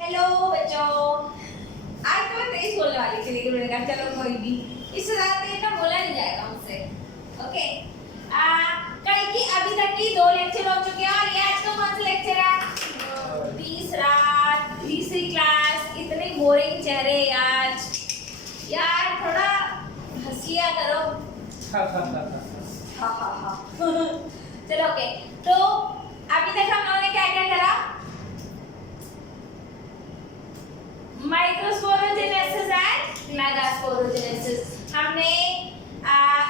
Hello बच्चों, आज तो मैं तेज बोलने वाली थी लेकिन मैंने कहा चलो कोई भी, इससे ज्यादा तेज ना बोला नहीं जाएगा मुझसे। ओके, कल की अभी तक की 2 लेक्चर हो चुके हैं और ये आज का कौन सा लेक्चर है? तीसरा, तीसरी क्लास। इतने बोरिंग चेहरे यार थोड़ा हंस लिया करो। चलो ओके, तो अभी तक हम लोगों ने क्या क्या करा? माइक्रोस्पोरोजेनेसिस एंड मेगास्पोरोजेनेसिस हमने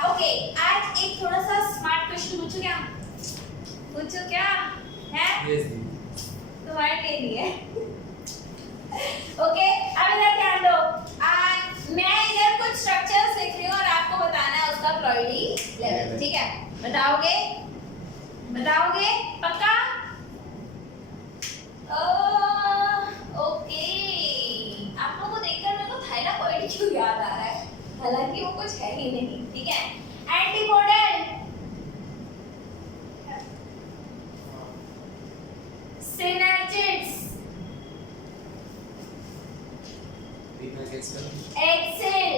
ओके। आज एक थोड़ा सा स्मार्ट क्वेश्चन पूछो क्या है? यस तुम्हारे लिए नहीं है। ओके, अब इधर ध्यान दो। मैं इधर कुछ स्ट्रक्चर्स लिख रही हूँ और आपको बताना है उसका प्लॉइडी लेवल, ठीक है? बताओगे पक्का? ओके, आप लोगों को देखकर मेरे को थाइलाकोइड क्यों याद आ रहा है, हालांकि वो कुछ है ही नहीं, ठीक है? Antipodal, synergids, egg cell,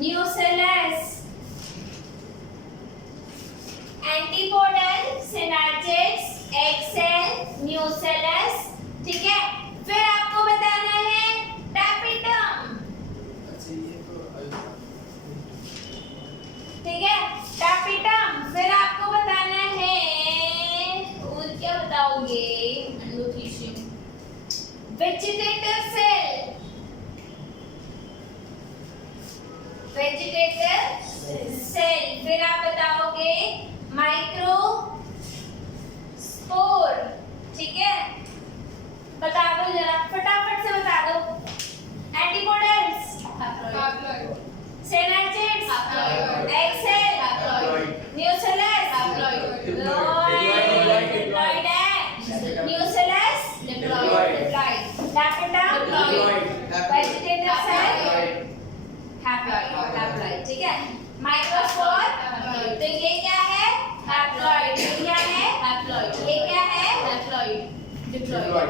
nucellus. Antipodal, synergids, egg cell, nucellus, ठीक है? फिर आपको बताना है टैपिटम, ठीक है? टैपिटम। फिर आपको बताना है, और क्या बताओगे? वेजिटेटिव सेल, फिर आप बताओगे माइक्रो स्पोर, ठीक है? बता दो जरा, फटाफट से बता दो। Antipodals, synergids, egg cell, nucellus, diploid है, nucellus, diploid, tapetum, vegetative cell, haploid, ठीक है? माइक्रोस्पोर, तो ये क्या है? हैप्लॉइड। ये क्या है? हैप्लॉइड। ये क्या है? Haploid, diploid,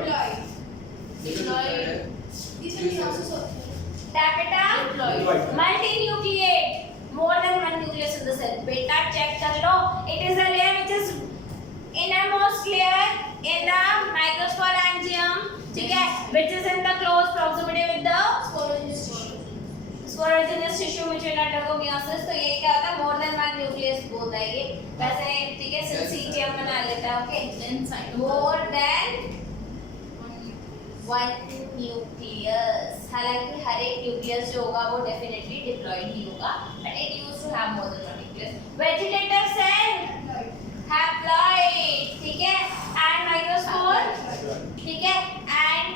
tapetum, multinucleate, more than one nucleus in the cell. बेटा चेक कर लो, it is a layer which is innermost layer in the microsporangium, ठीक है? Which is in the close proximity with the sporogenous tissue which will undergo meiosis। तो ये क्या होता है? more than one nucleus बोलता है ये, वैसे ठीक है? सिंसीटियम बना लेता है, okay? more than one nucleus। हालांकि हर एक न्यूक्लियस जो होगा वो डेफिनेटली डिप्लॉइड ही होगा, but it used to have more than one nucleus। vegetative cell, haploid, ठीक है? and microspore, ठीक है? and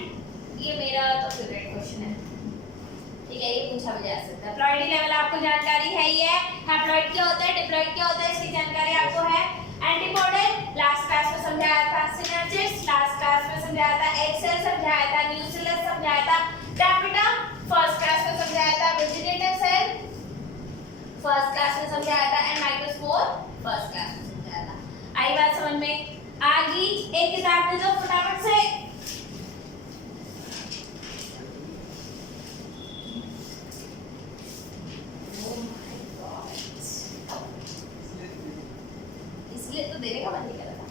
ये मेरा तो फेवरेट क्वेश्चन है, ठीक है? ये पूछा भी जा सकता है। प्लॉइडी लेवल आपको जानकारी है ही है। हैप्लॉइड क्या होता है, डिप्लॉइड क्या होता है, इसकी जानकारी आपको है। एंटीपोडल लास्ट क्लास में समझाया था, सिनर्जिड्स लास्ट क्लास में समझाया था, एक्सेल समझाया था, न्यूसेलस समझाया था, टैपिटम फर्स्ट क्लास में समझाया था, वेजिटेटिव सेल फर्स्ट क्लास में समझाया था, एंड माइक्रोस्पोर फर्स्ट क्लास में समझाया था। आई बात समझ में? आ गई? एक किताब दे दो फटाफट से। इसलिए तो देने का मन नहीं कर रहा था।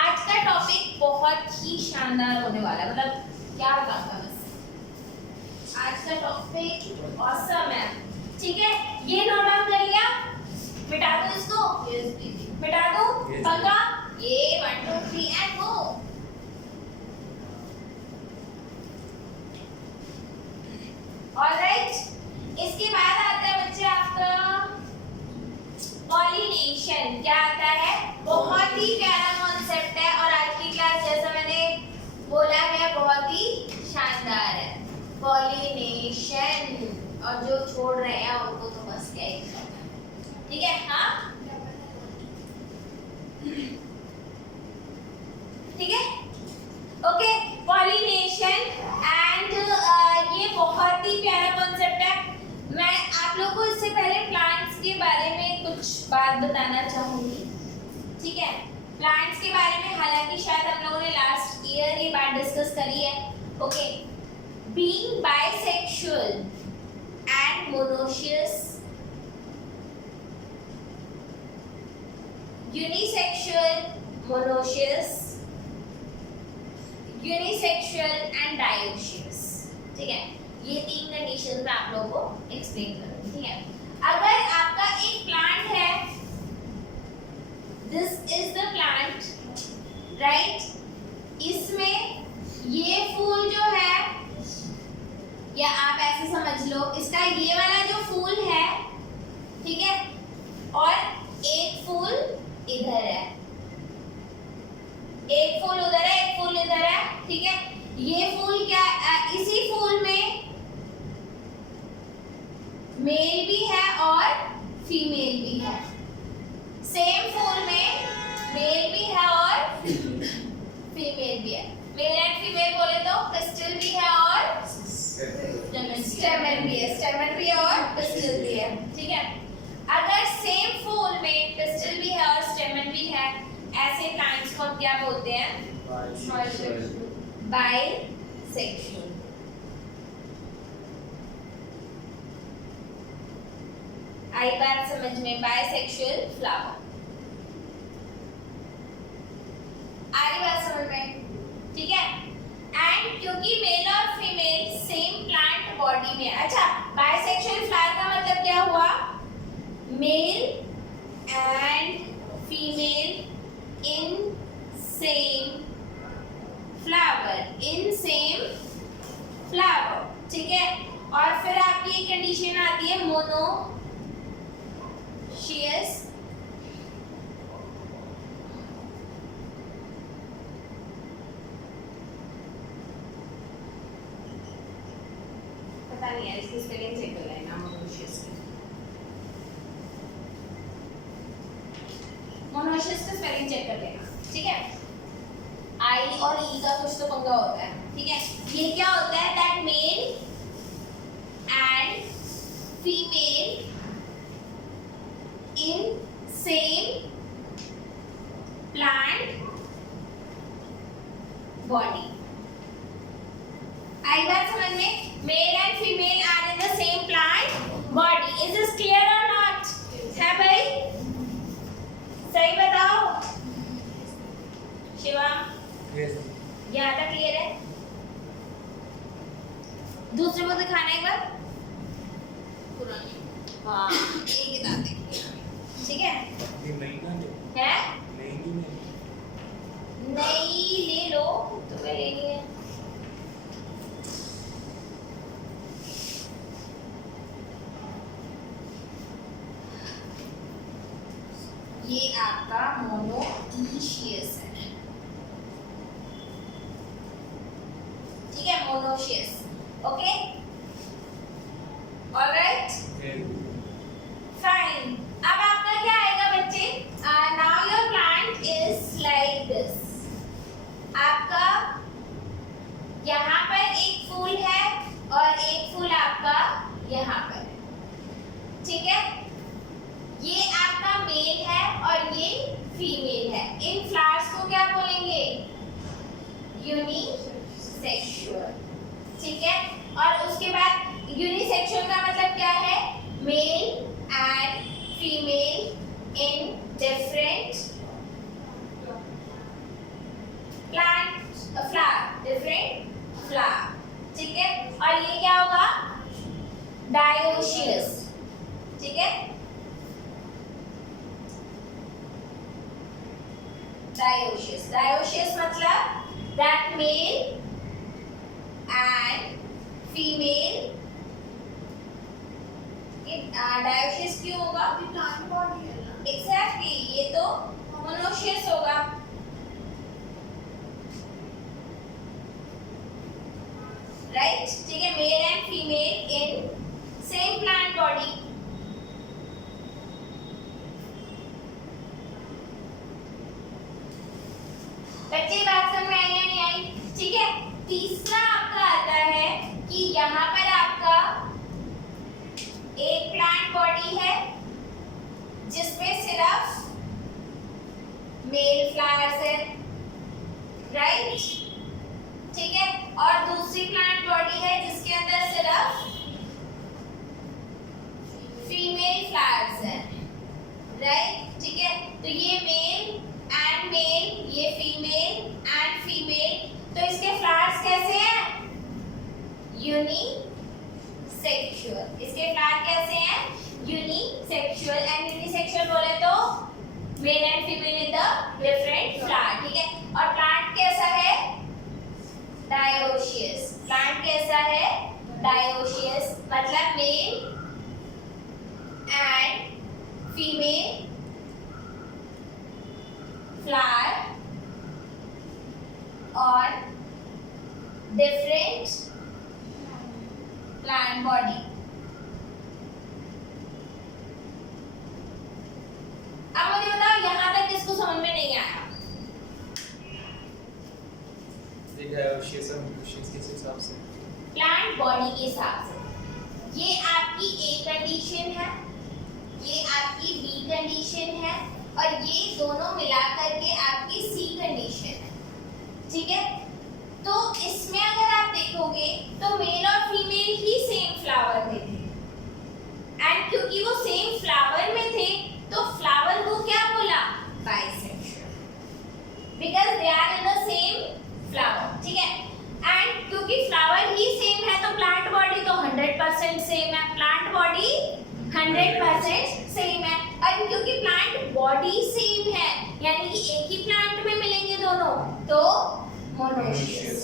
आज का टॉपिक बहुत ही शानदार होने वाला है, मतलब क्या बताऊंगा बस। आज का टॉपिक ऑसम है, ठीक है? ये नोट डाउन कर लिया? मिटा दो इसको? यस दीदी, मिटा दो? पक्का? ये 1 2 3 एंड गो। ऑलराइट, इसके बाद आता है बच्चे आपका पॉलिनेशन। क्या आता है? बहुत ही प्यारा कॉन्सेप्ट है और आज की क्लास जैसा मैंने बोला है बहुत ही शानदार है। पॉलिनेशन, और जो छोड़ रहे हैं उनको तो बस क्या ही करना, ठीक है? हाँ, ठीक है? ओके, पॉलिनेशन एंड ये बहुत ही प्यारा कॉन्सेप्ट है। मैं आप लोगों को इससे पहले प्लांट्स के बारे में कुछ बात बताना चाहूंगी, ठीक है? प्लांट्स के बारे में हालांकि शायद हम लोगों ने लास्ट क्लियर, ये बात डिस्कस करी है। Okay, being bisexual and monoecious, unisexual, monoecious, unisexual and dioecious. ठीक है, ये 3 कंडीशन मैं आप लोगों को एक्सप्लेन करूंगी। ठीक है, अगर आपका एक प्लांट है, this is the plant, right, इसमें ये फूल जो है, या आप ऐसे समझ लो, इसका ये वाला जो फूल है, ठीक है, और एक फूल इधर है, एक फूल उधर है, एक फूल इधर है। ठीक है, ये फूल क्या, इसी फूल में मेल भी है और फीमेल भी है, सेम फूल में मेल भी है और फीमेल भी है। मेल एंड फीमेल बोले तो पिस्टल भी है और स्टेमन भी है, स्टेमन भी है और पिस्टल भी है। ठीक है, अगर सेम फूल में पिस्टल भी है और स्टेमन भी है, ऐसे प्लांट्स को हम क्या बोलते हैं? बाइसेक्सुअल। आई बात समझ में? बाइसेक्सुअल फ्लावर, आ रही बात समझ में? ठीक है, एंड क्योंकि मेल और फीमेल सेम प्लांट बॉडी में, अच्छा, बाइसेक्सुअल फ्लावर का मतलब क्या हुआ? Mail and female in same flower, in same flower. ठीक है, और फिर आपकी एक कंडीशन आती है मोनोशियस, पता नहीं है इसकी स्पेलिंग चेक कर लेना, मोनोशियस की, मोनोशियस का स्पेलिंग चेक कर लेना। ठीक है, आई और ई का कुछ तो पंगा होता है। ठीक है, ये क्या होता है? That male and female in same plant body. आई बात समझ में? Male and female are in the same plant body. Is this clear और नॉट? है भाई? सही बताओ शिवा। यहाँ तक क्लियर है? दूसरे को दिखाना एक बार, पुरानी, हाँ, एक किताब देखनी है। ठीक है, ये नई ना ले, है नई ले लो, तुम्हें लेनी है। ये आपका मोनोशियस है। ठीक है, मोनोशियस। Okay, alright, fine. अब आपका क्या आएगा बच्चे? Now your plant is like this. आपका यहाँ पर एक फूल है और एक फूल आपका यहाँ पर है। ठीक है, ये आपका मेल है और ये फीमेल है। इन फ्लावर्स को क्या बोलेंगे? यूनिसेक्सुअल। ठीक है, और उसके बाद यूनिसेक्सुअल का मतलब क्या है? Mail and female in different plant flower, different flower. ठीक है, और ये क्या होगा? डायोशियस। ठीक है, डायोशियस। डायोशियस मतलब that male and female, dioecious क्यों होगा? प्लांट बॉडी है ना। एग्जैक्टली, ये तो मोनोशियस होगा। राइट, ठीक है, mail and female in same plant body. बच्चे बात समझ में आई या नहीं आई? ठीक है, तीसरा आपका आता है कि यहाँ पर आपका एक प्लांट बॉडी है जिसमें सिर्फ मेल फ्लावर्स है, राइट, ठीक है, और दूसरी प्लांट बॉडी है जिसके अंदर सिर्फ फीमेल फ्लावर्स हैं, राइट, ठीक है। तो ये मेल एंड मेल, ये फीमेल एंड फीमेल, तो इसके फ्लावर्स कैसे हैं? यूनिसेक्सुअल। इसके फ्लावर कैसे हैं? यूनिसेक्सुअल। एंड यूनिसेक्सुअल बोले तो mail and female in the different flower, ठीक है। और प्लांट कैसा है? डायोशियस। प्लांट कैसा है? डायोशियस, मतलब मेल एंड फीमेल फ्लावर और डिफरेंट प्लांट बॉडी। अब मुझे बताओ यहाँ तक किसको समझ में नहीं आया? डायोशियस और म्यूशियस किस हिसाब से? प्लांट बॉडी के हिसाब से। ये आपकी ए कंडीशन है, ये आपकी बी कंडीशन है, और ये दोनों मिलाकर के आपकी सी कंडीशन है, ठीक है। तो इसमें अगर आप देखोगे तो मेल और फीमेल ही सेम फ्लावर में थे, एंड क्योंकि वो सेम फ्लावर में थे तो फ्लावर को क्या बोला? Bisexual, because they are in the same flower, ठीक है। एंड क्योंकि फ्लावर ही सेम है तो प्लांट बॉडी तो 100% सेम है, प्लांट बॉडी 100% सेम है। और क्योंकि प्लांट बॉडी सेम है यानी कि एक ही प्लांट में मिलेंगे दोनों, तो मोनोशियस।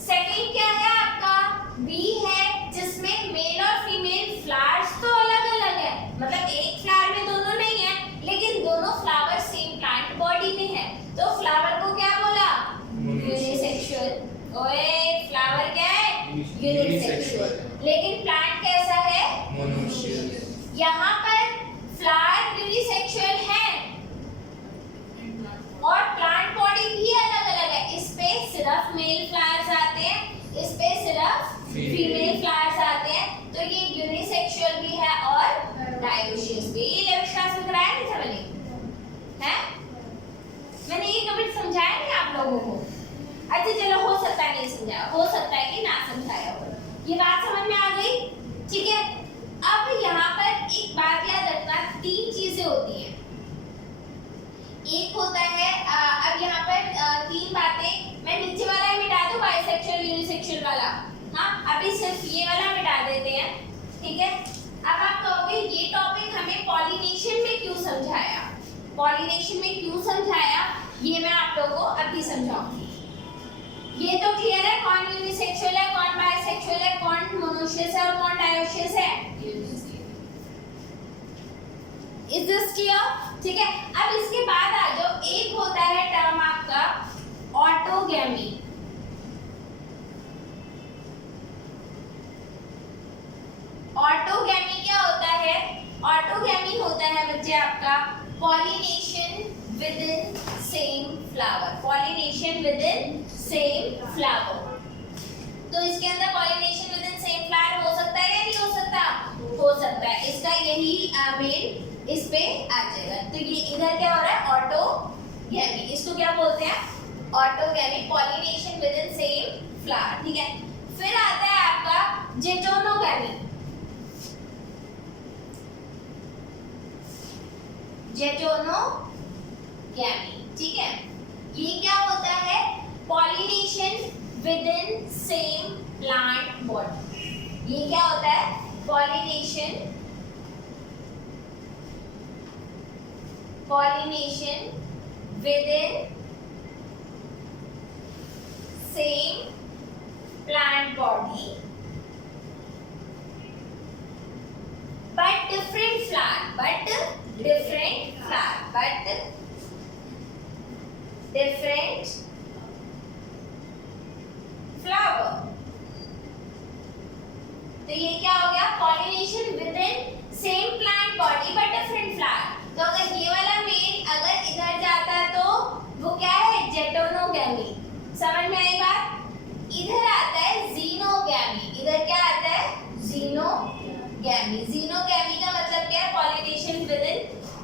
सेकंड क्या है आपका? बी है, जिसमें मेल और फीमेल फ्लावर्स तो अलग अलग है, मतलब एक फ्लावर में दोनों नहीं है, लेकिन दोनों फ्लावर सेम प्लांट बॉडी में है, तो फ्लावर को क्या बोला? यूनिसेक्सुअल। ओए फ्लावर क्या है? यूनिसेक्सुअल। लेकिन प्लांट कैसा है? मोनोशियस। यहाँ पर फ्लावर यूनिसेक्सुअल है और प्लांट बॉडी भी अलग अलग है। इस पे सिर्फ मेल फ्लावर्स आते हैं, इस पे सिर्फ फीमेल फ्लावर्स आते हैं, तो ये यूनिसेक्सुअल भी है और डायोशियस भी। ये 11th क्लास में कराया नहीं था मैंने, हैं? मैंने ये कभी समझाया नहीं आप लोगों को? अच्छा चलो, हो सकता है नहीं समझाया, हो सकता है कि ना समझाया हो। ये बात समझ में आ गई, ठीक है। अब यहाँ पर एक बात याद रखना, 3 चीजें होती हैं। एक होता है अब यहाँ पर 3 बातें, मैं नीचे वाला ही मिटा दूं, बाइसेक्सुअल यूनिसेक्सुअल वाला, हाँ अभी सिर्फ ये वाला मिटा देते हैं, ठीक है। अब आप कहोगे ये टॉपिक हमें पॉलिनेशन में क्यों समझाया? पॉलिनेशन में क्यों समझाया ये मैं आप लोगों को अभी समझाऊंगी। ये तो क्लियर है कौन यूनिसेक्सुअल है, कौन बाइसेक्सुअल है, कौन मोनोशियस है और कौन डायोशियस है। Is this clear? ठीक है। अब इसके बाद आ जाओ, एक होता है टर्म आपका ऑटोगैमी। ऑटोगैमी क्या होता है? ऑटोगैमी होता है बच्चे आपका pollination with in same flower. Pollination with in same flower. तो इसके अंदर pollination with in same flower हो सकता है या नहीं हो सकता? हो सकता है। इसका यही मेल इस पे आ जाएगा। तो ये इधर क्या हो रहा है? ऑटोगैमी। इसको क्या बोलते हैं? Autogamy, pollination with in same flower, ठीक है। फिर आता है आपका जेटोनोगैमी। जेटोनोगैमी, ठीक है। ये क्या होता है? Pollination with in same plant body. ये क्या होता है? Pollination with in same plant body but different flower, but different flower, but different flower। तो ये क्या हो गया? Pollination with in same plant body but different flower. तो अगर ये वाला मेल अगर इधर जाता है तो वो क्या है? जेटोनोगैमी। समझ में आई बात? इधर आता है जीनोगैमी। इधर क्या आता है? जीनोगैमी। जीनोगैमी का मतलब क्या है? Pollination with in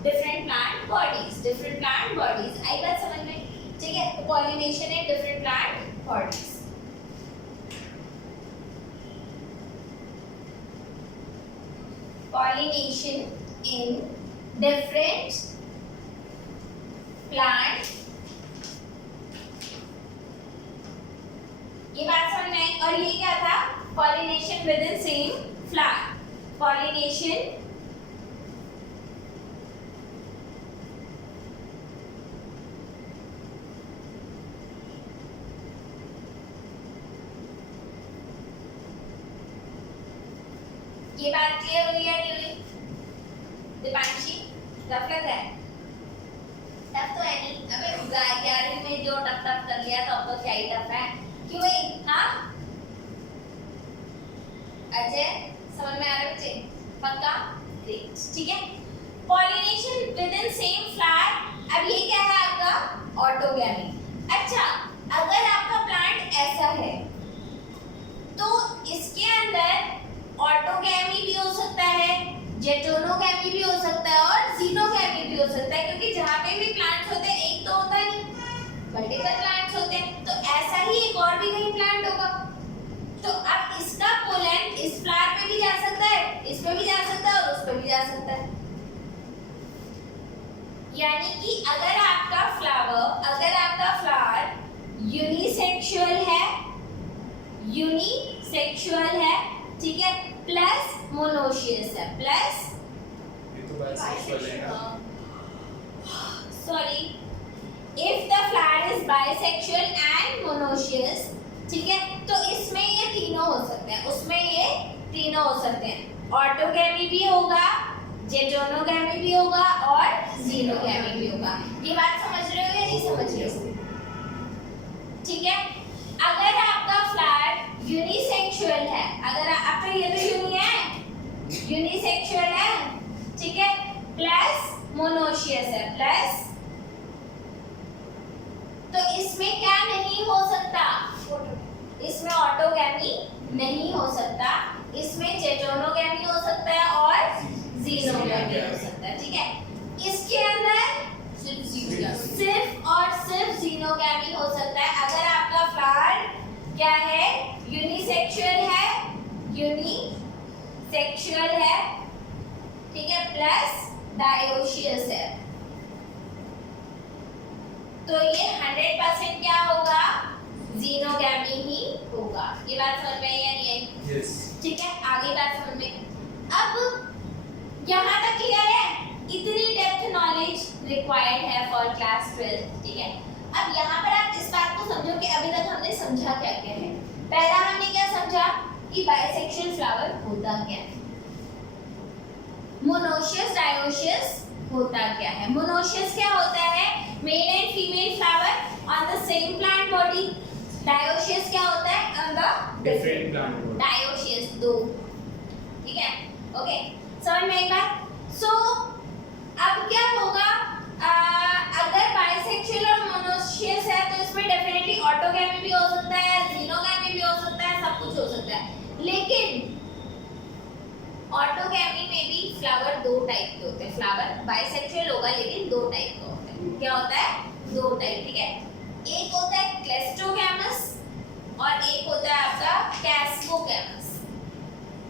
different plant bodies. Different plant bodies I बात समझ में? ठीक है। तो pollination in different plant bodies. Pollination in different plant. ये बात समझ में आई। और ये क्या था? Pollination within same flower. Pollination ये बात क्लियर हुई या नहीं हुई? दीपांशी टफ लग रहा है? टफ तो है नहीं। अबे 11वीं में जो टफ टफ कर लिया तो अब तो क्या ही टफ है? क्यों भाई? हाँ अजय समझ में आ रहा है बच्चे? पक्का? ग्रेट, ठीक है। Pollination with in same flower. अब ये क्या है आपका? ऑटोगैमी। अच्छा, अगर आपका प्लांट ऐसा है तो इसके अंदर ऑटोगैमी भी हो सकता है, जेटोनोगैमी भी हो सकता है और जीनोगैमी भी हो सकता है, क्योंकि जहाँ पे भी प्लांट्स होते हैं एक तो होता नहीं, मल्टीपल प्लांट्स होते हैं। तो ऐसा ही एक और भी कहीं प्लांट होगा। तो अब इसका पोलन इस फ्लावर पे भी जा सकता है, इस पे भी जा सकता है और उस पे भी जा सकता है। यानी कि अगर आपका फ्लावर यूनिसेक्सुअल है, ठीक है, प्लस मोनोशियस है, प्लस ये तो बाइसेक्सुअल है ना? Sorry, if the flower is bisexual and monoecious, ठीक है, तो इसमें ये तीनों हो सकते हैं, उसमें ये तीनों हो सकते हैं। ऑटोगैमी भी होगा, जेटोनोगैमी भी होगा और जीनोगैमी भी होगा। ये बात समझ रहे हो या नहीं समझ रहे हो? ठीक है। अगर आपका फ्लावर यूनिसेक्सुअल है, अगर आपका ये तो यूनिसेक्सुअल है, ठीक है, प्लस मोनोशियस है, प्लस, तो इसमें क्या नहीं हो सकता? इसमें ऑटोगैमी नहीं हो सकता, इसमें जेटोनोगैमी हो सकता है और जीनोगैमी हो सकता है, ठीक है। इसके अंदर सिर्फ और सिर्फ जीनोगैमी हो सकता है अगर आपका फ्लावर क्या है? यूनिसेक्सुअल है, ठीक है, प्लस डायोशियस है। तो ये 100% क्या होगा? जीनोगैमी ही होगा। ये बात समझ में आई या नहीं आई? Yes. ठीक है, आगे बात समझ में। अब यहाँ तक क्लियर है? इतनी डेप्थ नॉलेज रिक्वायर्ड है फॉर क्लास 12, ठीक है। अब यहाँ पर आप इस बात को समझो कि अभी तक हमने समझा क्या क्या है। पहला हमने क्या समझा कि बाइसेक्सुअल फ्लावर होता क्या है, मोनोशियस डायोशियस होता क्या है। मोनोशियस क्या होता है? Mail and female flower on the same plant body. Dioecious क्या होता है? On the different plant body. Dioecious दो, ठीक है, ओके, समझ में आई बात? सो अब क्या होगा? अगर बाइसेक्सुअल और मोनोशियस है तो इसमें डेफिनेटली ऑटोगैमी भी हो सकता है, जीनोगैमी भी हो सकता है, सब कुछ हो सकता है। लेकिन ऑटोगैमी में भी फ्लावर दो टाइप के होते हैं। फ्लावर बाइसेक्सुअल होगा लेकिन दो टाइप का होता है। क्या होता है? दो टाइप, ठीक है। एक होता है क्लेस्टोगैमस और एक होता है आपका कैस्मोगैमस।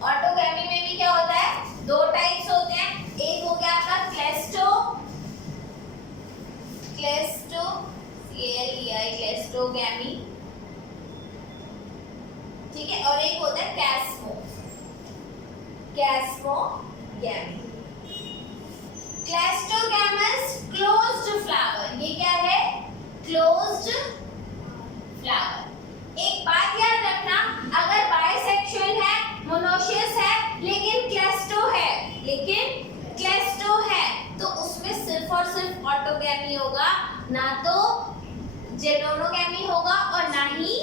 ऑटोगैमी में भी क्या होता है? दो टाइप्स होते हैं। एक हो गया आपका क्लेस्टोगैमी, ठीक है, और एक होता है कैस्मोगैमी। क्लेस्टोगैमस क्लोज्ड फ्लावर, ये क्या है? Closed flower. एक बात याद रखना, अगर बाइसेक्सुअल है, मोनोशियस है, लेकिन क्लेस्टो है तो उसमें सिर्फ और सिर्फ ऑटोगैमी होगा, ना तो जेटोनोगैमी होगा और ना ही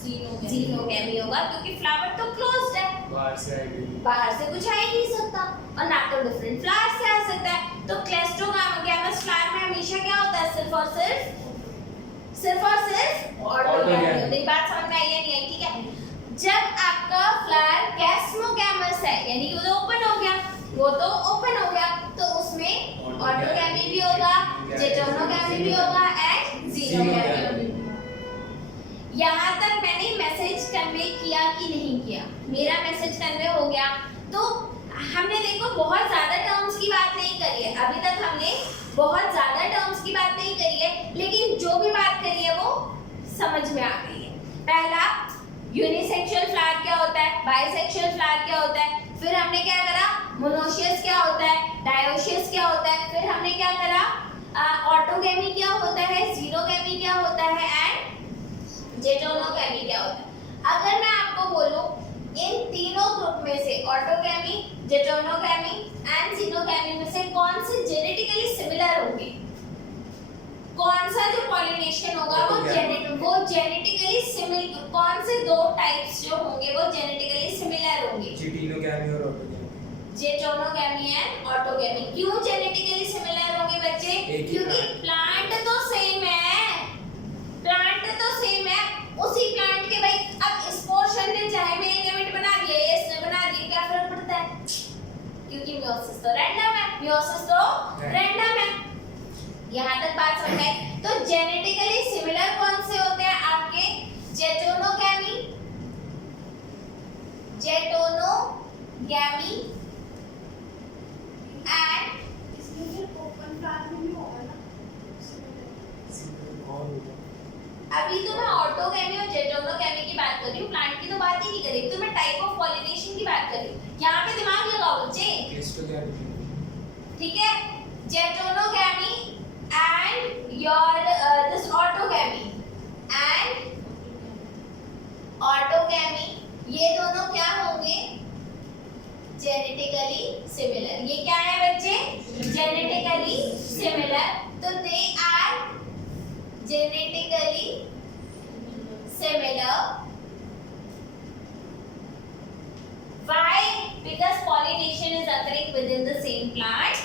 जीनोगैमी होगा, क्योंकि फ्लावर तो क्लोज्ड है, बाहर से कुछ आ ही नहीं सकता और ना तो डिफरेंट फ्लावर से आ सकता है। तो क्लेस्टोगैमस फ्लावर में हमेशा क्या होता है? सिर्फ और सिर्फ ऑटोगैमी। बात समझ में आई या नहीं आई? ठीक है। जब आपका फ्लावर कैस्मोगैमस है, यानी कि वो ओपन हो गया, तो उसमें ऑटोगैमी भी होगा, जेटोनोगैमी भी होगा एंड जीनोगैमी भी। यहाँ तक किया कि नहीं किया, मेरा मैसेज कन्वे हो गया। तो हमने देखो बहुत ज्यादा टर्म्स की बात नहीं करी है, अभी तक हमने बहुत ज्यादा टर्म्स की बात नहीं करी है, लेकिन जो भी बात करी है वो समझ में आ गई है। पहला यूनिसेक्सुअल फ्लावर क्या होता है, बाइसेक्सुअल फ्लावर क्या होता है, फिर हमने क्या करा मोनोशियस क्या होता है, डायोशियस क्या होता है, फिर हमने क्या करा ऑटोगैमी क्या होता है, जीनोगैमी क्या होता है एंड जेटोनोगैमी क्या होता है। अगर मैं आपको बोलूं इन तीनों ग्रुप में से ऑटोगैमी, जेटोनोगैमी एंड जीनोगैमी में से कौन से जेनेटिकली सिमिलर होंगे, कौन सा जो पॉलिनेशन होगा वो जेनेटिकली सिमिलर, कौन से दो टाइप्स जो होंगे वो जेनेटिकली सिमिलर होंगे, जेटिनोगैमी और ऑटोगैमी। Geitonogamy and autogamy. क्यों जेनेटिकली सिमिलर होंगे बच्चे, क्योंकि प्लांट तो सेम है, प्लांट तो सेम है, उसी प्लांट के भाई अब इस पोर्शन ने चाहे मेल गैमेट बना दिया या इसने बना दिया, क्या फर्क पड़ता है, क्योंकि मियोसिस तो रैंडम है, मियोसिस तो रैंडम है। यहाँ तक बात समझ में। तो जेनेटिकली सिमिलर कौन से होते हैं आपके, जेटोनोगैमी, जेटोनोगैमी एंड इसमें फिर ओपन प्लांट में भी होगा ना। अभी तो मैं ऑटोगैमी और जेटोनोगैमी की बात कर रही हूँ, प्लांट की तो बात ही नहीं कर रही, तो मैं टाइप ऑफ पॉलिनेशन की बात कर रही हूँ। यहाँ पे दिमाग लगाओ बच्चे, ठीक है। Geitonogamy and your this autogamy and autogamy, ये दोनों क्या होंगे, जेनेटिकली सिमिलर। ये क्या है बच्चे, जेनेटिकली सिमिलर, तो they are genetically similar. Why? Because pollination is occurring within the same plant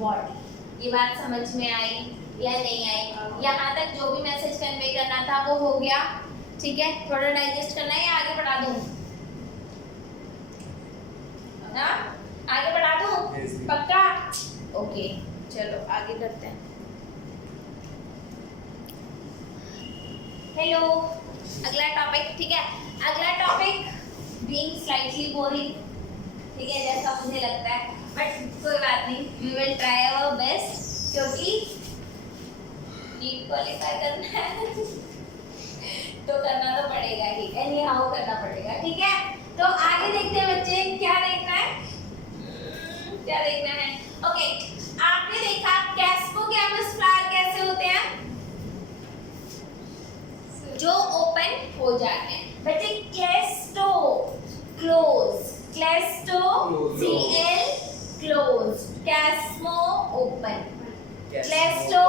body. ये बात समझ में आई या नहीं आई? यहाँ तक जो भी मैसेज कन्वे करना था वो हो गया, ठीक है। थोड़ा डाइजेस्ट करना है या आगे बढ़ा दूँ ना, आगे बढ़ा दूँ पक्का? ओके चलो आगे करते हैं। हेलो, अगला टॉपिक, ठीक है। अगला टॉपिक बीइंग स्लाइटली बोरिंग, ठीक है, जैसा मुझे लगता है, बट कोई बात नहीं, we will try our best, क्योंकि नीट क्वालिफाई करना है तो करना तो पड़ेगा ही, एनी हाउ करना पड़ेगा, ठीक है। तो आगे देखते हैं बच्चे, क्या देखना है, क्या देखना है। ओके, आपने देखा कैस्मोगैमस फ्लावर कैसे होते हैं, जो ओपन हो जाते हैं बच्चे। क्लेस्टो क्लोज, क्लेस्टो CL क्लोज, कैस्मो ओपन, क्लेस्टो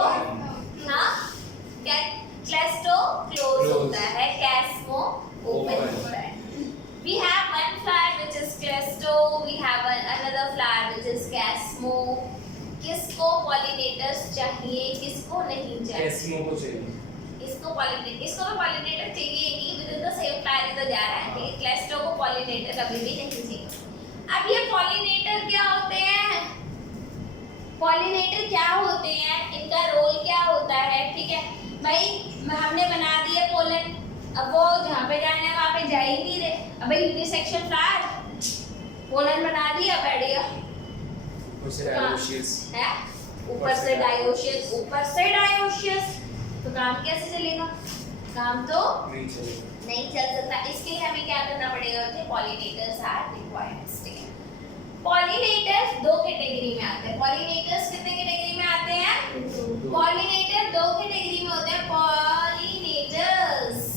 हाँ, क्लेस्टो क्लोज होता है, कैस्मो ओपन होता है। We have one flower which is क्लेस्टो, we have another flower which is कैस्मो। किसको पॉलिनेटर्स चाहिए, किसको नहीं चाहिए? कैस्मो को चाहिए। इसको तो पॉलिनेटर चाहिए ही, विद द सेम फ्लावर तो जा रहा है, ठीक है। क्लेस्टो को पॉलिनेटर कभी भी नहीं चाहिए। अब ये पॉलिनेटर क्या होते हैं, पॉलिनेटर क्या होते हैं, इनका रोल क्या होता है, ठीक है भाई। हमने बना दिया पोलन, अब वो जहाँ पे जाना है वहाँ पे जा ही नहीं रहे। अब भाई यूनिसेक्सुअल फ्लावर, पोलन बना दिया, बैठ गया, है ऊपर से डायोशियस, ऊपर से डायोशियस, तो काम कैसे चलेगा, काम तो नहीं चल सकता। इसके लिए हमें क्या करना पड़ेगा बच्चे, पॉलिनेटर्स आर रिक्वायर्ड, ठीक है। पॉलिनेटर्स दो कैटेगरी में आते हैं। पॉलिनेटर्स कितने कैटेगरी में आते हैं, पॉलिनेटर दो कैटेगरी में होते हैं। पॉलिनेटर्स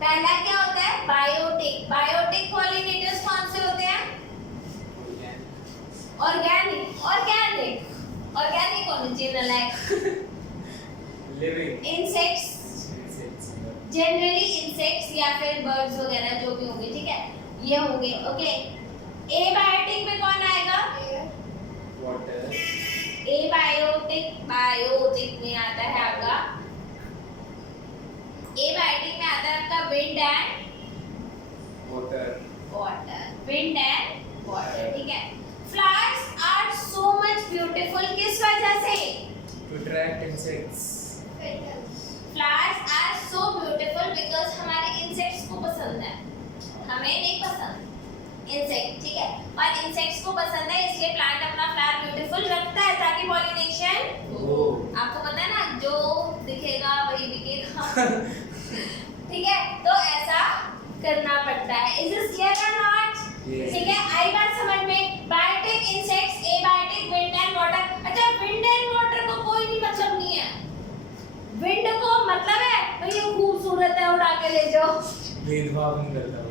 पहला क्या होता है, बायोटिक। बायोटिक पॉलिनेटर्स कौन से होते हैं, ऑर्गेनिक, ऑर्गेनिक, ऑर्गेनिक होने चाहिए ना, like living insects, generally insects या फिर बर्ड्स वगैरह जो भी होंगे, ठीक है, ये होंगे, ओके। एबायोटिक में कौन आएगा, वाटर। एबायोटिक, बायोटिक में आता है आपका, एबायोटिक में आता है आपका wind and water, water, wind and water, ठीक है। Flowers are so much beautiful, किस वजह से, टू अट्रैक्ट इंसेक्ट्स, इंसेक्ट, ठीक है। और इंसेक्ट्स को पसंद है इसलिए प्लांट अपना फ्लावर ब्यूटीफुल रखता है ताकि पॉलिनेशन हो। आपको पता है ना, जो दिखेगा वही बिकेगा। ठीक है, तो ऐसा करना पड़ता है। इज दिस क्लियर और नॉट? ठीक है, आई बात समझ में। Biotic insects, abiotic wind and water. अच्छा, विंड एंड वाटर को कोई भी मतलब नहीं है। विंड को मतलब है भाई ये खूबसूरत है, उड़ा के ले जाओ। भेदभाव नहीं करता वो।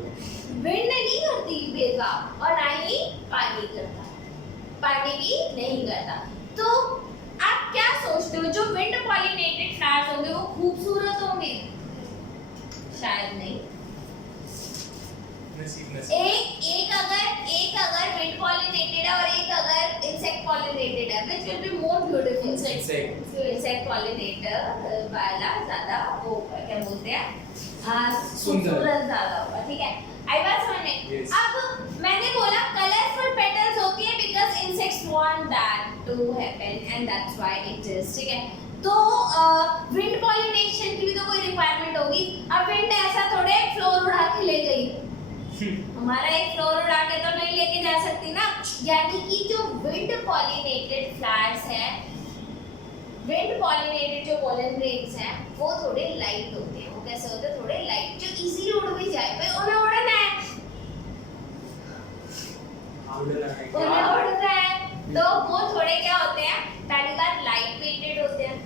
विंड नहीं करती भेदभाव, और ना ही पानी करता, पानी भी नहीं करता। तो आप क्या सोचते हो, जो विंड पॉलिनेटेड फ्लावर्स होंगे वो खूबसूरत होंगे? शायद नहीं। एक अगर विंड पॉलिनेटेड है और एक अगर इंसेक्ट पॉलिनेटेड है, which will be more beautiful? Insect pollinator वाला ज्यादा वो क्या बोलते हैं, सुंदर ज्यादा होगा। ठीक है, आई बात समझ में? Yes. अब मैंने बोला कलरफुल पेटल्स होती है because insects want that to happen and that's why it is. ठीक है, तो विंड पॉलिनेशन की भी तो कोई रिक्वायरमेंट होगी। अब विंड ऐसा थोड़े फ्लोर उड़ा के ले गई, हमारा एक फ्लोर उड़ा के तो नहीं लेके जा सकती ना। यानी कि जो विंड पॉलिनेटेड फ्लावर्स हैं, विंड पॉलिनेटेड जो पोलन ग्रेन्स हैं, वो थोड़े लाइट होते हैं। वो कैसे होते हैं? थोड़े लाइट, जो इजीली उड़ भी जाए। भाई उन्हें उड़ना है, उन्हें उड़ना है, तो वो थोड़े क्या होते हैं? पहली बात लाइट वेटेड होते हैं,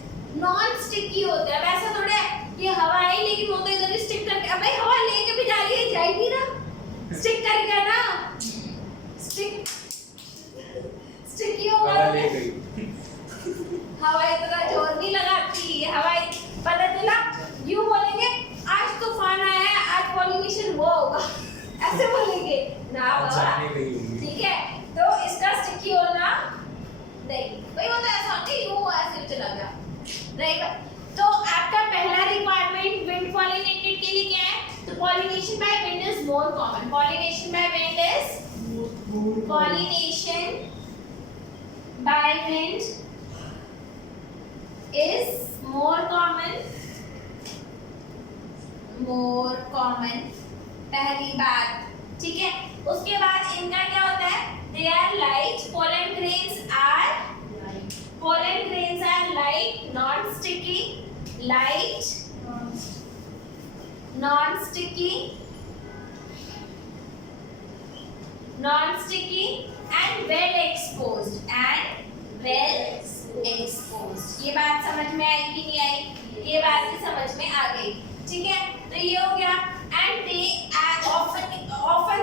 नॉन स्टिकी होते हैं। वैसा थोड़े ये हवा आई लेकिन वो तो इधर ही स्टिक करके, अबे हवा लेके भी जा रही है, जाएगी ना, स्टिक करके ना, स्टिकी होगा। हवा ले गई। हवा इतना जोर नहीं लगाती, हवा पता चला यूं बोलेंगे आज तूफान आया है, आज पॉलिनेशन वो होगा, ऐसे बोलेंगे ना बाबा। ठीक है, तो इसका स्टिकी होना नहीं, भाई वो तो ऐसा होता है यूं ऐसे चला गया, राइट। तो आपका पहला रिक्वायरमेंट विंड पॉलिनेटेड के लिए क्या है? तो pollination by wind is more common. Pollination by wind is pollination by wind is more common पहली बात, ठीक है। उसके बाद इनका क्या होता है? They are light, pollen grains are light, non-sticky, light, non-sticky and well exposed ये बात समझ में आई कि नहीं आई? ये बात भी समझ में आ गई, ठीक है। तो ये हो गया। And they are often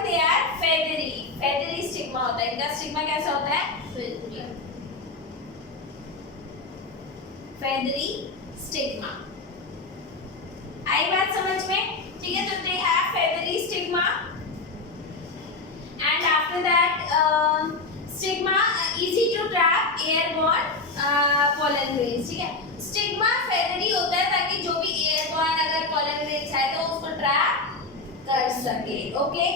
they are feathery stigma होता है। इनका स्टिग्मा कैसा होता है? feathery stigma. आई बात समझ में? ठीक है, तो they have feathery stigma and after that stigma easy to trap airborne pollen grains, ठीक है। स्टिग्मा फेदरी होता है ताकि जो भी एयरबॉर्न अगर pollen grains है तो उसको ट्रैप कर सके, okay.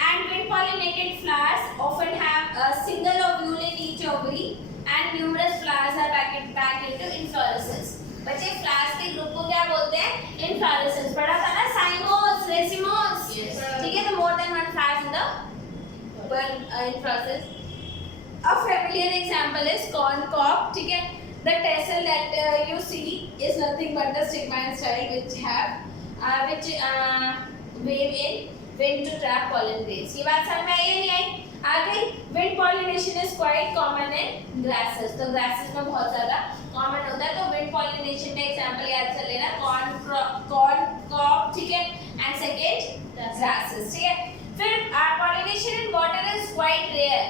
And wind pollinated flowers often have a single ovule in each ovary and numerous flowers are packed into inflorescence। बच्चे फ्लावर्स के ग्रुप को क्या बोलते हैं? इनफ्लोरेसेंस। पढ़ा था ना, साइमोस, रेसिमोस, ठीक है। तो more than one flowers in the inflorescence। A familiar example is corn cob, ठीक है। The tassel that you see is nothing but the stigma and style which wave in wind to trap pollen grains। ये बात समझ में आई या नहीं आई? आ गई। Wind pollination is quite common in grasses। तो grasses में बहुत ज़्यादा common होता है। तो wind pollination में example याद कर लेना, corn cob, ठीक है। And second grasses, ठीक है। फिर pollination in water is quite rare।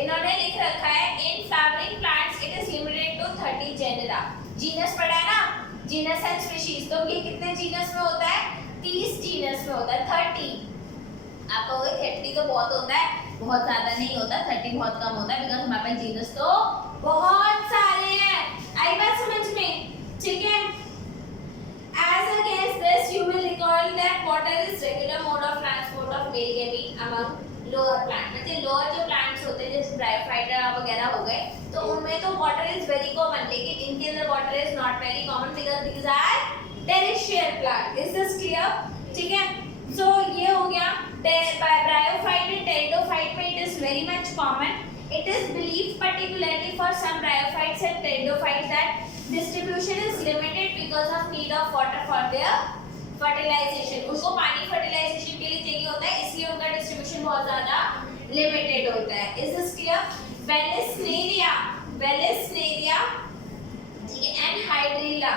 इन्होंने लिख रखा है in flowering plants it is limited to 30 genera. Genus पढ़ा है ना, जीनस एंड स्पीशीज। तो ये कितने जीनस में होता है? 30 जीनस में होता है। 30 आप कहोगे 30 तो बहुत होता है, बहुत ज्यादा नहीं होता, 30 बहुत कम होता है बिकॉज़ हमारे पास जीनस तो बहुत सारे हैं। आई बात समझ में? ठीक है। As against this you will recall that water is regular mode of transport of male gamete among lower plant. मतलब लोअर जो प्लांट्स होते हैं जैसे ब्रायोफाइटा वगैरह हो गए, तो उनमें तो वाटर इज वेरी कॉमन, लेकिन इनके अंदर water is not very common because these are terrestrial plant. Is this clear? ठीक है। सो ये हो गया ब्रायोफाइट एंड टेरिडोफाइट में it is very much common. It is believed particularly for some bryophytes and pteridophytes that distribution is limited because of need of water for their fertilization. उसको पानी fertilization के लिए चाहिए होता है, इसलिए उनका distribution बहुत ज़्यादा limited होता है. Is this clear? Vallisneria, ठीक है, and Hydrilla,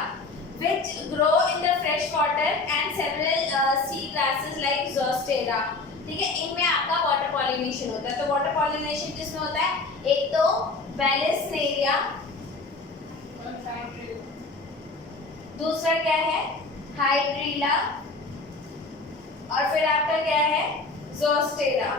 which grow in the fresh water, and several sea grasses like Zostera. ठीक है, इनमें आपका वाटर पॉलिनेशन होता है. तो वाटर पॉलिनेशन किसमें होता है? एक तो वेलिस्नेरिया, दूसरा क्या है? हाइड्रिला, और फिर आपका क्या है? जोस्टेरा.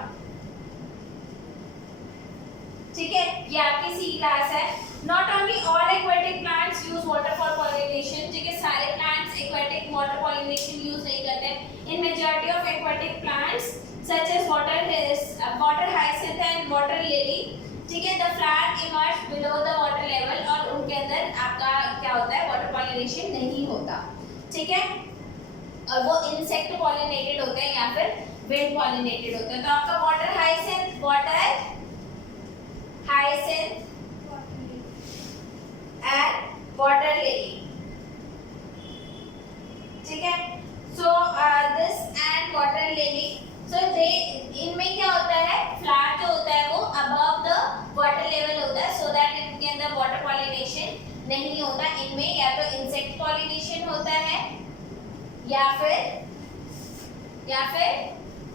ठीक है, ये आपकी सी क्लास है. Not only all aquatic plants use water for pollination. ठीक है, सारे plants aquatic water pollination use नहीं करते हैं. इन majority of aquatic plants such as water hyacinth and water lily, ठीक है, the flower emerge below the water level, और उनके अंदर आपका क्या होता है? वाटर पॉलिनेशन नहीं होता. ठीक है, और वो इंसेक्ट पॉलिनेटेड होते हैं या फिर विंड पॉलिनेटेड होते हैं. तो आपका water hyacinth and water lily. ठीक है, so this and water lily, so they इनमें क्या होता है? फ्लावर जो होता है वो अबव द वाटर लेवल होता है, सो दैट इनके अंदर वाटर पॉलिनेशन नहीं होता. इनमें या तो इंसेक्ट पॉलिनेशन होता है या फिर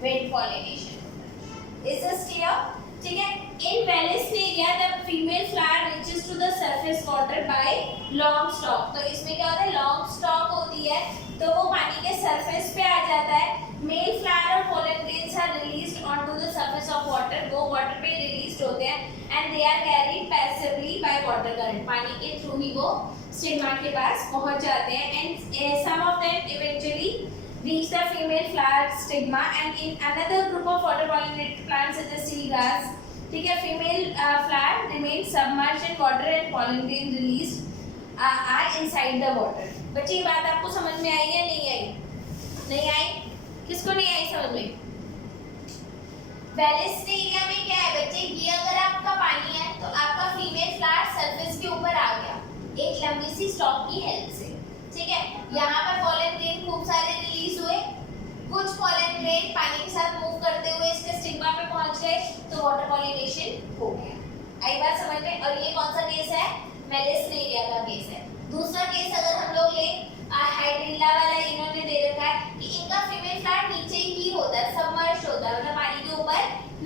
विंड पॉलिनेशन होता है. Is this clear? ठीक है, in Vallisneria the female flower reaches to the surface water by long stalk. तो इसमें क्या होता है? लॉन्ग स्टॉक होती है, तो वो पानी के सरफेस पे आ जाता है. मेल फ्लावर और pollen grains are released onto the surface of water. वो वाटर पे रिलीज्ड होते हैं and they are carried passively by water current. पानी के थ्रू ही वो स्टिग्मा के पास पहुंच जाते हैं. And some of them eventually reach the female flower stigma, and in another group of water pollinated plants such as seagrass, ठीक है, female flower remains submerged in water and pollen grain released are inside the water. बच्चे ये बात आपको समझ में आई या नहीं आई? नहीं आई? किसको नहीं आई समझ में? वेलिस्नेरिया में क्या है बच्चे? ये अगर आपका पानी है तो आपका फीमेल फ्लावर सरफेस के ऊपर आ गया एक लंबी सी स्टॉक की हेल्प से. ठीक है, यहाँ पर पॉलन ग्रेन खूब सारे रिलीज हुए, कुछ पॉलन ग्रेन पानी के साथ मूव करते हुए इसके स्टिग्मा पे पहुंच गए, तो वाटर पॉलिनेशन हो गया. आई बात समझ में? और ये कौन सा केस है? वेलिस्नेरिया का केस है. दूसरा केस अगर हम लोग ले हाइड्रिला वाला, इन्होंने दे रखा है कि इनका फीमेल फ्लावर नीचे ही होता है, सबमर्ज होता है, मतलब पानी के ऊपर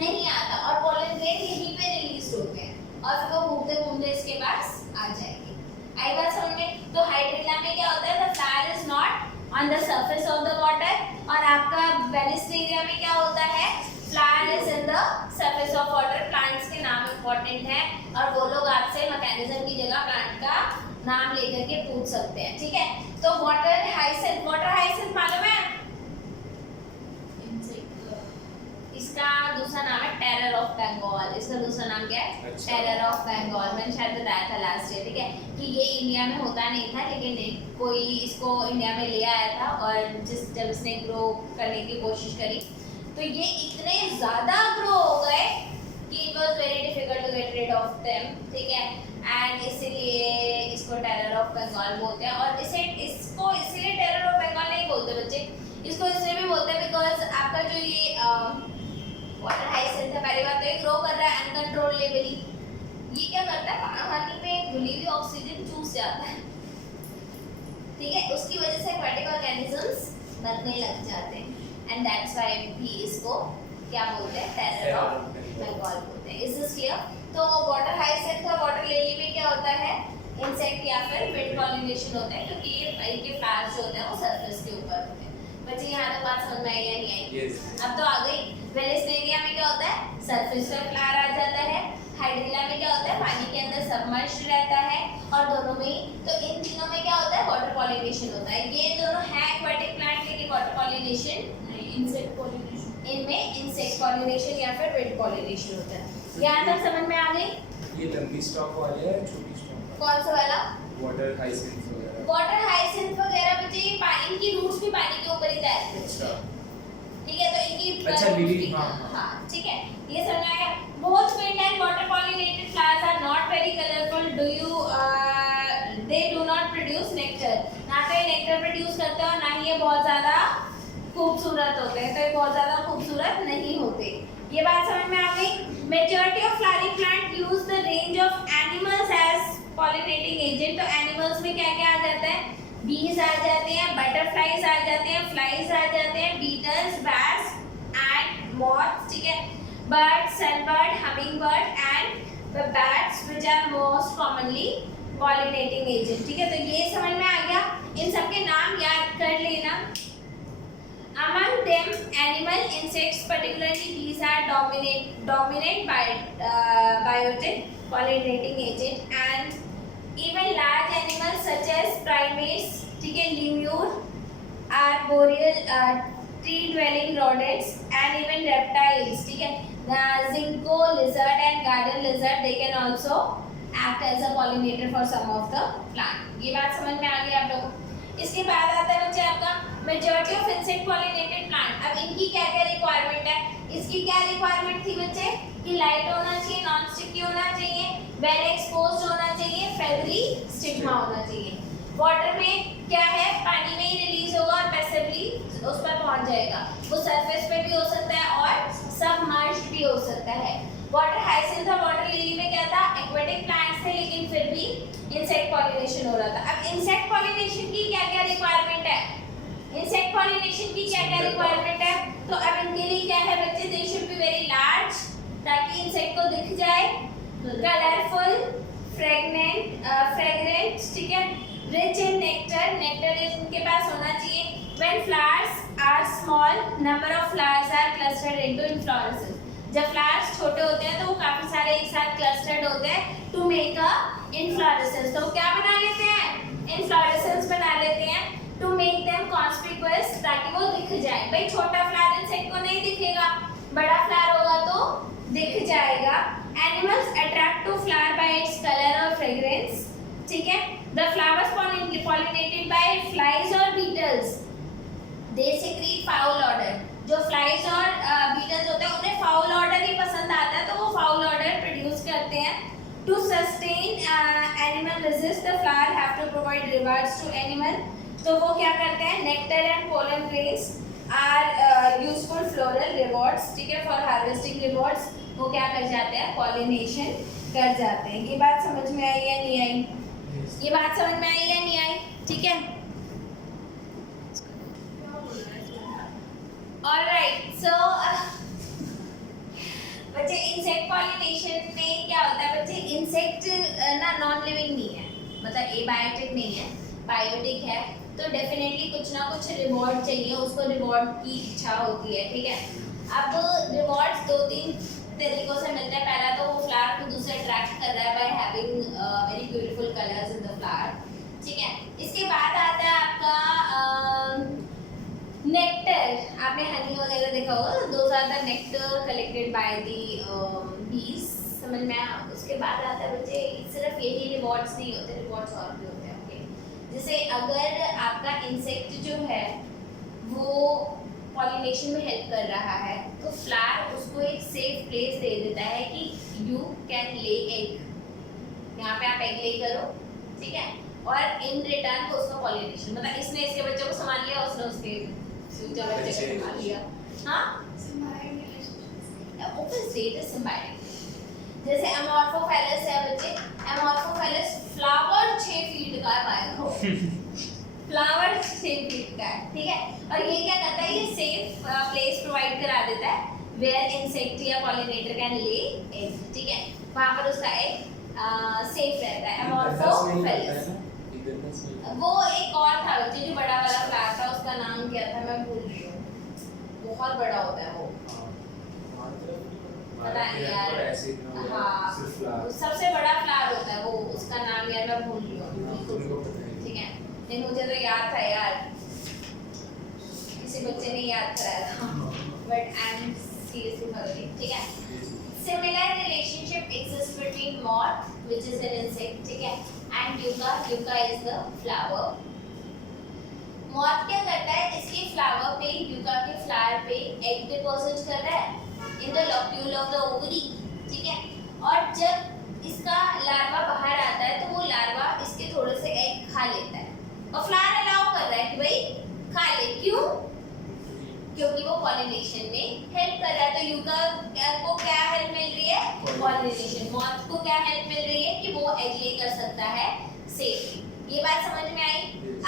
नहीं आता, और पॉलन ग्रेन यहीं पे रिलीज होते हैं और फिर वो घूमते घूमते इसके पास आ जाएंगे. आई बात समझ में? तो हाइड्रिला में क्या होता है? The flower is not on the surface of the water, और आपका वेलिस्नेरिया में क्या होता है? Flower is in the surface of water. Plants के नाम इंपॉर्टेंट है, और वो लोग आपसे मैकेनिज्म की जगह प्लांट का नाम लेकर के पूछ सकते हैं. ठीक है, तो वाटर हाइसेंथ मालूम है? इसका दूसरा नाम है टेरर ऑफ बंगाल. इसका दूसरा नाम क्या है? Terror of Bengal. मैंने शायद बताया था लास्ट ईयर. ठीक है, कि ये इंडिया में होता नहीं था, लेकिन कोई इसको इंडिया में ले आया था, और जब इसने ग्रो करने की कोशिश करी तो ये इतने ज़्यादा ग्रो हो गए कि it was very difficult to get rid of them. ठीक है, एंड इसीलिए इसको टेरर ऑफ बंगाल बोलते हैं. और इसको इसीलिए टेरर ऑफ बंगाल नहीं बोलते बच्चे, इसको इसलिए भी बोलते हैं बिकॉज आपका जो ये वाटर हाइसेंथ है, पहली बात तो ये ग्रो कर रहा है अनकंट्रोलेबली. ये क्या करता है? पानी में घुली हुई ऑक्सीजन चूस जाता है. ठीक है, उसकी वजह से एक्वाटिक ऑर्गेनिजम्स मरने लग जाते हैं, एंड दैट्स व्हाई भी इसको क्या बोलते हैं? टेरर ऑफ बंगाल बोलते हैं. Is this clear? तो वाटर हाइसेंथ और वाटर लिली में क्या होता है? इंसेक्ट या फिर विंड पॉलिनेशन होता है, क्योंकि ये इनके फ्लावर्स जो होते हैं वो सरफेस के ऊपर होते हैं. बच्चे यहाँ तक बात समझ में आई या नहीं आई? Yes. अब तो आ गई. वेलिस्नेरिया में क्या होता है? सरफेस पे फ्लावर आ जाता है. हाइड्रिला में क्या होता है? पानी के अंदर सबमर्ज्ड रहता है, और दोनों में ही. तो इन तीनों में क्या होता है? वाटर पॉलिनेशन होता है. ये दोनों है एक्वाटिक प्लांट, लेकिन वाटर पॉलिनेशन नहीं, इंसेक्ट पॉलिनेशन. इनमें इंसेक्ट पॉलिनेशन या फिर विंड पॉलिनेशन होता है. यहाँ तक समझ में आ गई? ये लंबी स्टॉक वाली है, छोटी स्टॉक? कौन सा वाला? वाटर हाइसेंथ वगैरह. वाटर हाइसेंथ वगैरह बच्चे ये पानी की रूट्स भी पानी के ऊपर ही तैरते हैं. अच्छा. ठीक है, तो इनकी अच्छा, लिली, ठीक है, हाँ। हाँ ठीक है, ये समझ आ गया। Both wind and water pollinated flowers are not very colorful. They do not produce nectar. ना तो ये नेक्टर प्रोड्यूस करते हैं और ना ही ये बहुत ज्यादा खूबसूरत होते हैं, तो ये बहुत ज्यादा खूबसूरत नहीं होते। ये बात समझ में आ गई। Majority of flowering plant use the range of animals as pollinating agent. तो एनिमल्स में क्या क्या आ जाता है? बीज आ जाते हैं, बटरफ्लाइज आ जाते हैं, फ्लाइज आ जाते हैं, बीटल्स, बैट्स एंड मॉथ्स, ठीक है, birds, sunbird, hummingbird and the bats which are most commonly pollinating agent. ठीक है, तो ये समझ में आ गया। इन सब के नाम याद कर लेना। Among them, animal, insects, particularly bees, are dominant biotic pollinating agent, and even large animals such as primates, ठीक है, lemur, arboreal, tree-dwelling rodents, and even reptiles, ठीक है, the zinco lizard and garden lizard, they can also act as a pollinator for some of the plant। ये बात समझ में आ गई आप लोगों को। इसके बाद आता है बच्चे आपका majority of insect pollinated plant. अब इनकी क्या क्या रिक्वायरमेंट है? इसकी क्या रिक्वायरमेंट थी बच्चे कि लाइट होना चाहिए, नॉन स्टिकी होना चाहिए, वेल एक्सपोज्ड होना चाहिए, फेदरी स्टिग्मा होना चाहिए। वाटर में क्या है? पानी में ही रिलीज होगा और पैसिवली उस पर पहुंच जाएगा। वो सरफेस पे भी हो सकता है और सबमर्ज्ड भी हो सकता है। वाटर हाइसिंथ और वाटर लिली में क्या था? एक्वेटिक प्लांट्स थे, लेकिन फिर भी इंसेक्ट पॉलिनेशन हो रहा था। अब इंसेक्ट पॉलिनेशन की क्या क्या रिक्वायरमेंट है? इंसेक्ट पॉलिनेशन की क्या क्या रिक्वायरमेंट है? तो अब इनके लिए क्या है बच्चे? They should be very large, ताकि इंसेक्ट को दिख जाए, कलरफुल, फ्रेग्रेंट, ठीक है, रिच इन नेक्टर, नेक्टर इनके पास होना चाहिए। When flowers are small, number of flowers are clustered into inflorescence. जब फ्लावर्स छोटे होते हैं तो वो काफी सारे एक साथ क्लस्टर्ड होते हैं टू मेक अ इन्फ्लोरेसेंस। तो क्या बना लेते हैं? इन्फ्लोरेसेंस बना लेते हैं टू मेक देम कॉन्स्पिकुअस, ताकि वो दिख जाए। भाई छोटा फ्लावर इंसेक्ट को नहीं दिखेगा, बड़ा फ्लावर होगा तो दिख जाएगा। Animals attract to flower by its colour और फ्रेग्रेंस, ठीक है। The flowers pollinated by flies और beetles, they secrete foul odour. जो फ्लाइज और बीटल्स होते हैं उन्हें फाउल ऑर्डर ही पसंद आता है, तो वो फाउल ऑर्डर प्रोड्यूस करते हैं। To sustain animal resist the flower have to provide rewards to animal. तो वो क्या करते हैं? Nectar and pollen grains are useful floral rewards, ठीक है, फॉर हार्वेस्टिंग रिवॉर्ड्स। वो क्या कर जाते हैं? पॉलिनेशन कर जाते हैं। ये बात समझ में आई या नहीं आई? ये बात समझ में आई या नहीं आई? ठीक है, ऑलराइट। सो बच्चे इंसेक्ट पॉलिनेशन में क्या होता है बच्चे? इंसेक्ट ना नॉन लिविंग नहीं है, मतलब एबायोटिक नहीं है, बायोटिक है, तो डेफिनेटली कुछ ना कुछ रिवॉर्ड चाहिए उसको, रिवॉर्ड की इच्छा होती है, ठीक है। अब रिवॉर्ड्स दो तीन तरीकों से मिलते हैं। पहला तो वो फ्लावर को दूसरे अट्रैक्ट कर रहा है by having very beautiful colours in the flower, ठीक है। इसके बाद आता है आपका नेक्टर। आपने हनी वगैरह देखा होगा, those are the nectar collected by the bees, समझ में आया? उसके बाद आता है बच्चे सिर्फ यही रिवॉर्ड्स नहीं होते, रिवॉर्ड्स और भी होते हैं, ओके। जैसे अगर आपका इंसेक्ट जो है वो पॉलिनेशन में हेल्प कर रहा है, तो फ्लावर उसको एक सेफ प्लेस दे देता है कि यू कैन ले एग, यहाँ पे आप एग ले करो, ठीक है, और इन रिटर्न को उसका पॉलिनेशन, मतलब इसने इसके बच्चों को संभाल लिया, उसने उसके फ्यूचर बच्चे को संभाल लिया। हाँ, ऑब्वियसली इट इज सिम्बायोटिक। जैसे एमॉर्फोफैलस है बच्चे, एमॉर्फोफैलस फ्लावर 6 फीट का पाएगा, फ्लावर 6 फीट का है, ठीक है। और ये क्या करता है? ये सेफ प्लेस प्रोवाइड करा देता है वेयर इंसेक्ट या पॉलिनेटर कैन ले एग, ठीक है, वहाँ पर उसका एग सेफ रहता है। एमॉर्फोफैलस। वो एक और था बच्चे जो बड़ा वाला फ्लावर था, उसका नाम क्या था मैं भूल रही हूँ, बहुत बड़ा होता है वो, पता नहीं यार। हाँ, सबसे बड़ा फ्लावर होता है वो, उसका नाम यार मैं भूल रही हूँ, ठीक है, लेकिन मुझे तो याद था यार, किसी बच्चे ने याद कराया था, but I am seriously forgetting, ठीक है। Similar relationship exists between moth, which is an insect, ठीक है, and yucca. Yucca is the flower. Moth क्या करता है, इसके फ्लावर पे, यूका के फ्लावर पे एग डिपॉजिट कर रहा है in the locule of the ovary, ठीक है। और जब इसका लार्वा बाहर आता है तो वो लार्वा इसके थोड़े से एग खा लेता है और फ्लावर अलाउ कर रहा है कि भाई खा ले। क्यों? क्योंकि वो पॉलिनेशन में हेल्प कर रहा है। तो यूका को क्या हेल्प मिल रही है? पॉलिनेशन। मॉथ को क्या हेल्प मिल रही है कि वो एग ले कर सकता है सेफली। ये बात समझ में आई?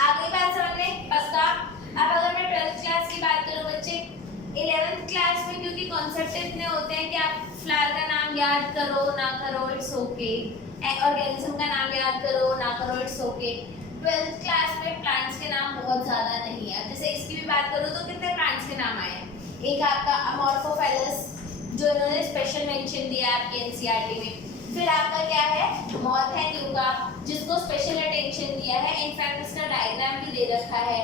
आगे बात समझ में पक्का? अब अगर मैं 12th क्लास की बात करूं बच्चे, 11th क्लास में क्योंकि कॉन्सेप्ट इतने होते हैं कि आप फ्लावर का नाम याद करो ना करो इट्स ओके, ऑर्गेनिज्म का नाम याद करो ना करो इट्स ओके। 12th क्लास में प्लांट्स के नाम बहुत ज़्यादा नहीं है। जैसे इसकी भी बात करूँ तो कितने प्लांट्स के नाम आए हैं? एक आपका अमॉर्फोफेलस जो इन्होंने स्पेशल मेंशन दिया है आपके एनसीईआरटी में। फिर आपका क्या है? मॉथ एंड यूका जिसको स्पेशल अटेंशन दिया है, इनफैक्ट इसका डायग्राम भी दे रखा है।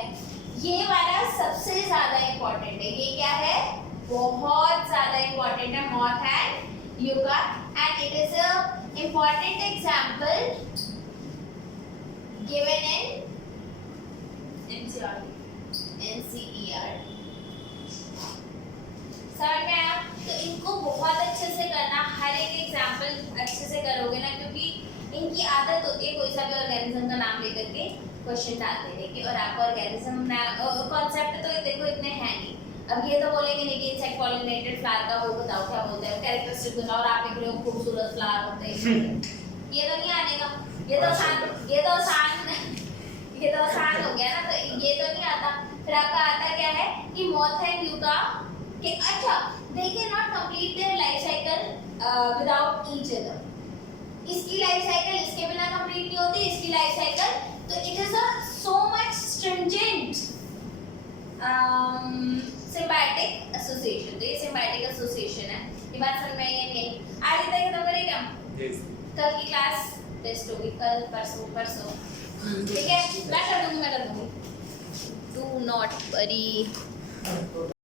ये वाला सबसे ज़्यादा इम्पोर्टेंट है। ये क्या है? बहुत ज़्यादा इम्पोर्टेंट है, moth and yucca, and it is a important example given in NCERT। समझ में आया? तो इनको बहुत अच्छे से करना, हर एक एग्जाम्पल अच्छे से करोगे ना, क्योंकि इनकी आदत होती है कोई सा भी ऑर्गेनिज्म का नाम लेकर के क्वेश्चन डाल देने की। और आपका ऑर्गेनिज्म कॉन्सेप्ट तो देखो इतने हैं नहीं। अब ये तो बोलेंगे नहीं कि इंसेक्ट पॉलिनेटेड फ्लावर का वो बताओ क्या बोलते हैं, कैरेक्टरिस्टिक बताओ, और आप एक लोग खूबसूरत फ्लावर होते हैं, ये तो नहीं आने का। ये तो आसान हो गया ना, तो ये तो नहीं आता। फिर आपका आता क्या है कि मॉथ एंड यूका के, अच्छा they can not complete their life cycle without each other. इसकी लाइफ साइकिल इसके बिना कंप्लीट नहीं होती, इसकी लाइफ साइकिल, तो it is a so much stringent symbiotic association. तो ये सिम्बायोटिक एसोसिएशन है। ये बात समझ में आई है नहीं? आज तक खत्म करेगा? Yes. कल की क्लास टेस्ट होगी, कल परसों ठीक है? मैं कर दूंगी। Do not worry.